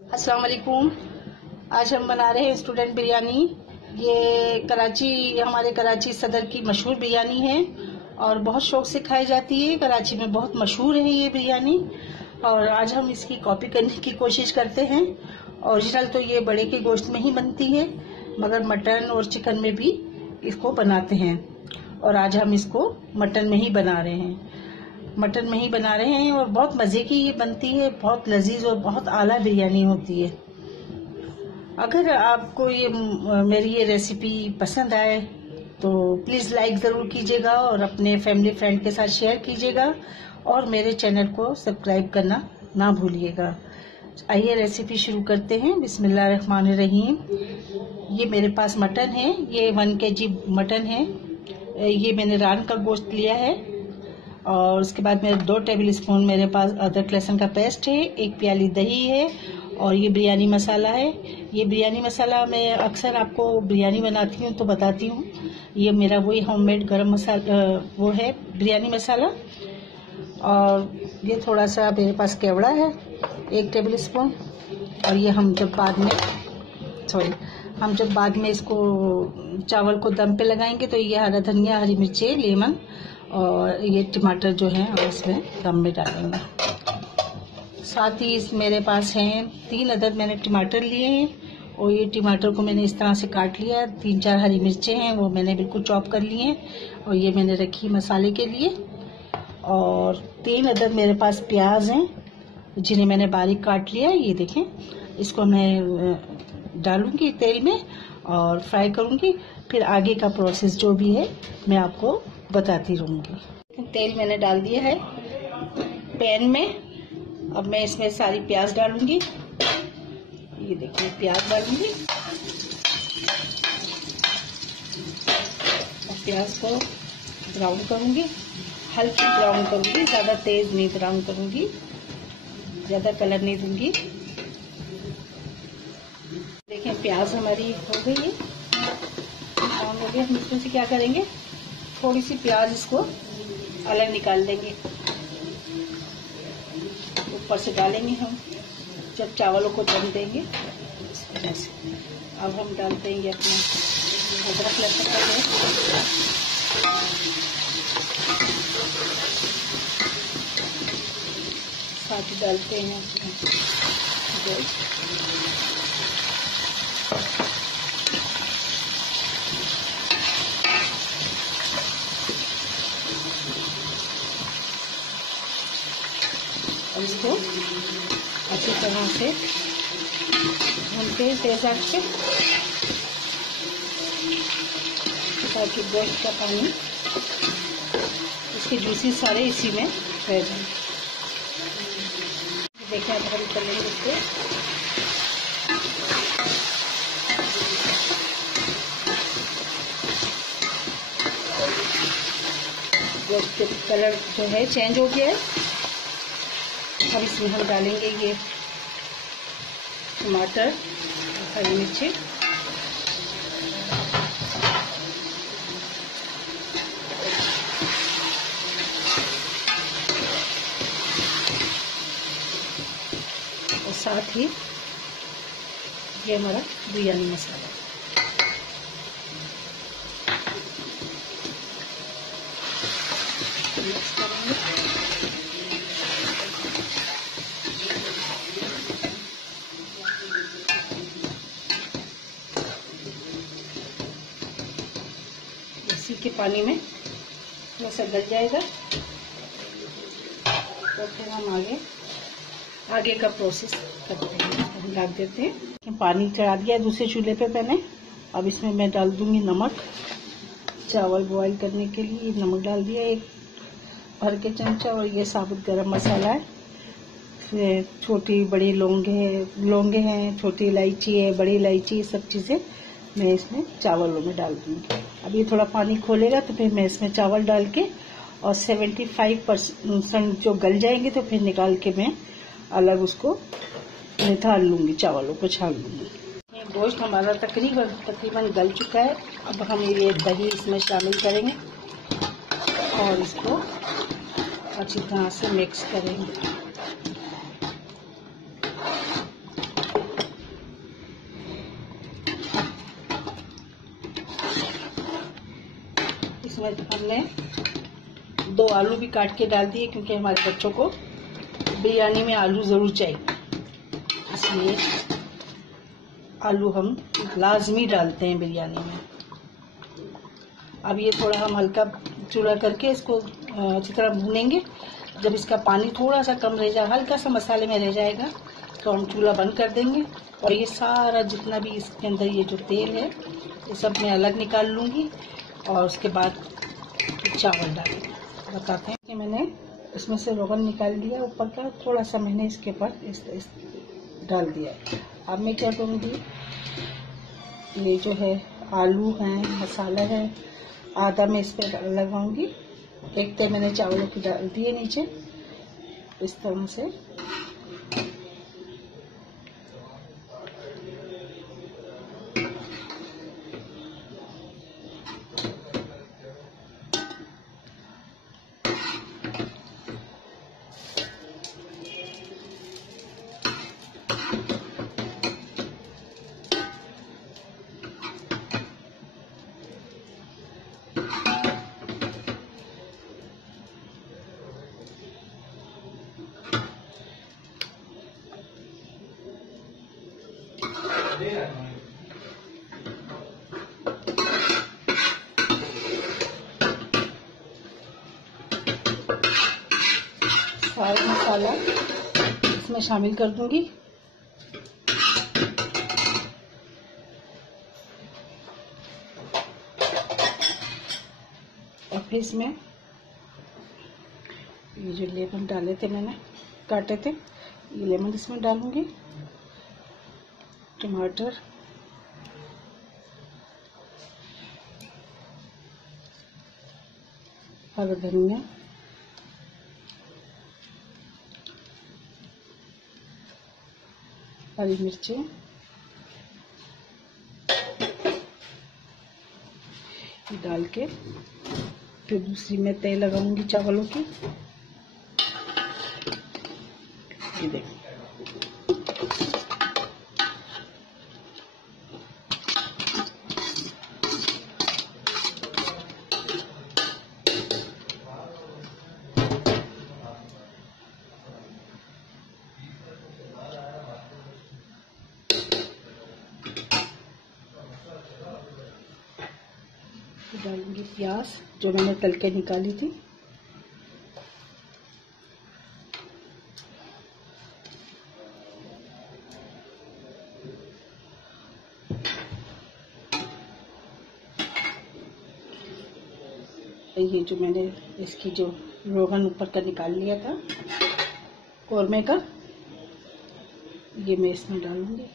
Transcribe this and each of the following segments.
अस्सलाम वालेकुम। आज हम बना रहे हैं स्टूडेंट बिरयानी। ये हमारे कराची सदर की मशहूर बिरयानी है और बहुत शौक से खाई जाती है। कराची में बहुत मशहूर है ये बिरयानी और आज हम इसकी कॉपी करने की कोशिश करते हैं। ओरिजिनल तो ये बड़े के गोश्त में ही बनती है, मगर मटन और चिकन में भी इसको बनाते हैं और आज हम इसको मटन में ही बना रहे हैं और बहुत मज़े की ये बनती है। बहुत लजीज और बहुत आला बिरयानी होती है। अगर आपको मेरी ये रेसिपी पसंद आए तो प्लीज़ लाइक ज़रूर कीजिएगा और अपने फैमिली फ्रेंड के साथ शेयर कीजिएगा और मेरे चैनल को सब्सक्राइब करना ना भूलिएगा। आइए रेसिपी शुरू करते हैं। बिस्मिल्लाहिर्रहमानिर्रहीम। ये मेरे पास मटन है, ये 1 kg मटन है। ये मैंने रान का गोश्त लिया है और उसके बाद मेरे 2 टेबल स्पून मेरे पास अदरक लहसुन का पेस्ट है, 1 प्याली दही है और ये बिरयानी मसाला है। ये बिरयानी मसाला मैं अक्सर आपको बिरयानी बनाती हूँ तो बताती हूँ। ये मेरा वही होममेड गरम मसाला वो है बिरयानी मसाला। और ये थोड़ा सा मेरे पास केवड़ा है, 1 टेबल स्पून। और ये हम जब बाद में इसको चावल को दम पे लगाएंगे तो ये हरा धनिया, हरी मिर्ची, लेमन और ये टमाटर जो है और इसमें दम में डालेंगे। साथ ही मेरे पास हैं 3 अदद मैंने टमाटर लिए हैं और ये टमाटर को मैंने इस तरह से काट लिया। 3-4 हरी मिर्चें हैं, वो मैंने बिल्कुल चॉप कर लिए हैं और ये मैंने रखी मसाले के लिए। और 3 अदद मेरे पास प्याज हैं जिन्हें मैंने बारीक काट लिया। ये देखें, इसको मैं डालूंगी तेल में और फ्राई करूंगी। फिर आगे का प्रोसेस जो भी है मैं आपको बताती रहूंगी। तेल मैंने डाल दिया है पैन में। अब मैं इसमें सारी प्याज डालूंगी। ये देखिए, प्याज डालूंगी और प्याज को ब्राउन करूंगी, हल्की ब्राउन करूंगी, ज्यादा तेज नहीं ब्राउन करूंगी, ज्यादा कलर नहीं दूंगी। देखिए प्याज हमारी हो गई है, ब्राउन हो गया। हम इसमें से क्या करेंगे, थोड़ी सी प्याज इसको अलग निकाल देंगे, ऊपर से डालेंगे हम जब चावलों को दम देंगे इस वजह से। अब हम डाल देंगे अपना अदरक लहसुन का पेस्ट। साथ ही डालते हैं उसमें गोश्त। और इसको अच्छी तरह से भूनते हैं तेज आंच पे ताकि गोश्त का पानी, इसके जूसेस सारे इसी में रह जाए। देखिए अब हम तलेंगे इसको। गोश्त का कलर जो है चेंज हो गया है। अब इसमें हम डालेंगे ये टमाटर, हरी मिर्ची, और साथ ही ये हमारा बिरयानी मसाला। मिक्स करेंगे। इसी के पानी में थोड़ा सा गल जाएगा तो फिर हम आगे का प्रोसेस करते हैं। हम डाल देते हैं, पानी चढ़ा दिया है दूसरे चूल्हे पे मैंने। अब इसमें मैं डाल दूंगी नमक। चावल बॉईल करने के लिए नमक डाल दिया 1 भर के चमचा। और ये साबुत गरम मसाला है, फिर छोटी बड़ी लौंगे हैं, छोटी इलायची है, बड़ी इलायची, ये सब चीज़ें मैं इसमें चावलों में डाल दूंगी। अब ये थोड़ा पानी खोलेगा तो फिर मैं इसमें चावल डाल के और 75% जो गल जाएंगे तो फिर निकाल के मैं अलग उसको निथाल लूंगी, चावलों को छान लूंगी। ये गोश्त हमारा तकरीबन गल चुका है। अब हम ये दही इसमें शामिल करेंगे और इसको अच्छी तरह से मिक्स करेंगे। इसमें हमने 2 आलू भी काट के डाल दिए, क्योंकि हमारे बच्चों को बिरयानी में आलू ज़रूर चाहिए, इसलिए आलू हम लाजमी डालते हैं बिरयानी में। अब ये थोड़ा हम हल्का चूल्हा करके इसको अच्छी तरह भूनेंगे। जब इसका पानी थोड़ा सा कम रह जाए, हल्का सा मसाले में रह जाएगा, तो हम चूल्हा बंद कर देंगे। और ये सारा जितना भी इसके अंदर ये जो तेल है, ये सब मैं अलग निकाल लूँगी और उसके बाद चावल डालेंगे। बताते हैं कि मैंने इसमें से रोगन निकाल दिया ऊपर का, थोड़ा सा मैंने इसके ऊपर इस डाल दिया। अब मैं क्या करूँगी, ये जो है आलू है, मसाला है, आधा मैं इस पर लगाऊंगी। एक तो मैंने चावलों की डाल दिए नीचे इस तरह से। सारा मसाला इसमें शामिल कर दूंगी। और फिर इसमें ये जो लेमन डाले थे मैंने, काटे थे, ये लेमन इसमें डालूंगी। टमाटर, हरा धनिया, हरी मिर्ची, डाल के फिर दूसरी में तेल लगाऊंगी चावलों की। ये देखो, डालूंगी प्याज जो मैंने तल के निकाली थी। ये जो मैंने इसकी जो रोगन ऊपर का निकाल लिया था कौरमे का, ये मैं इसमें डालूंगी।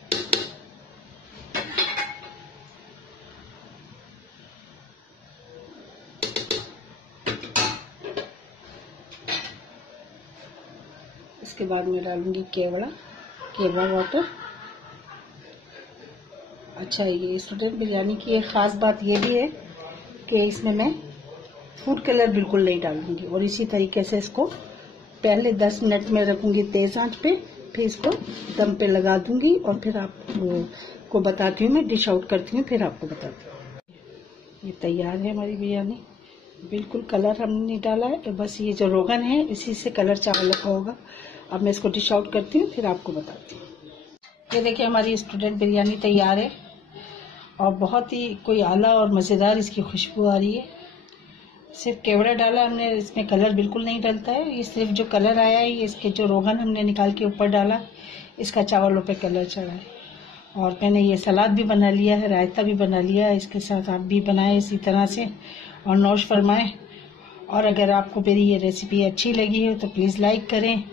इसके बाद मैं डालूंगी केवड़ा वाटर। अच्छा, ये स्टूडेंट बिरयानी की एक ख़ास बात ये भी है कि इसमें मैं फूड कलर बिल्कुल नहीं डालूंगी। और इसी तरीके से इसको पहले 10 मिनट में रखूंगी तेज आंच पे, फिर इसको दम पे लगा दूंगी और फिर आपको बताती हूँ, मैं डिश आउट करती हूँ, फिर आपको बताती हूँ। ये तैयार है हमारी बिरयानी। बिल्कुल कलर हमने नहीं डाला है, बस ये जो रोगन है इसी से कलर चावल का होगा। अब मैं इसको डिश आउट करती हूँ, फिर आपको बताती हूँ। ये देखिए हमारी स्टूडेंट बिरयानी तैयार है और बहुत ही कोई आला और मज़ेदार इसकी खुशबू आ रही है। सिर्फ केवड़ा डाला हमने, इसमें कलर बिल्कुल नहीं डलता है। ये सिर्फ जो कलर आया है, ये इसके जो रोगन हमने निकाल के ऊपर डाला, इसका चावलों पे कलर चढ़ा है। और मैंने ये सलाद भी बना लिया है, रायता भी बना लिया है, इसके साथ आप भी बनाएं इसी तरह से और नौश फरमाएं। और अगर आपको मेरी ये रेसिपी अच्छी लगी है तो प्लीज़ लाइक करें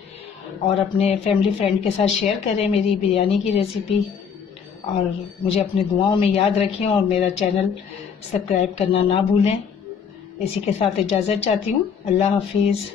और अपने फैमिली फ्रेंड के साथ शेयर करें मेरी बिरयानी की रेसिपी। और मुझे अपनी दुआओं में याद रखें और मेरा चैनल सब्सक्राइब करना ना भूलें। इसी के साथ इजाज़त चाहती हूँ। अल्लाह हाफिज़।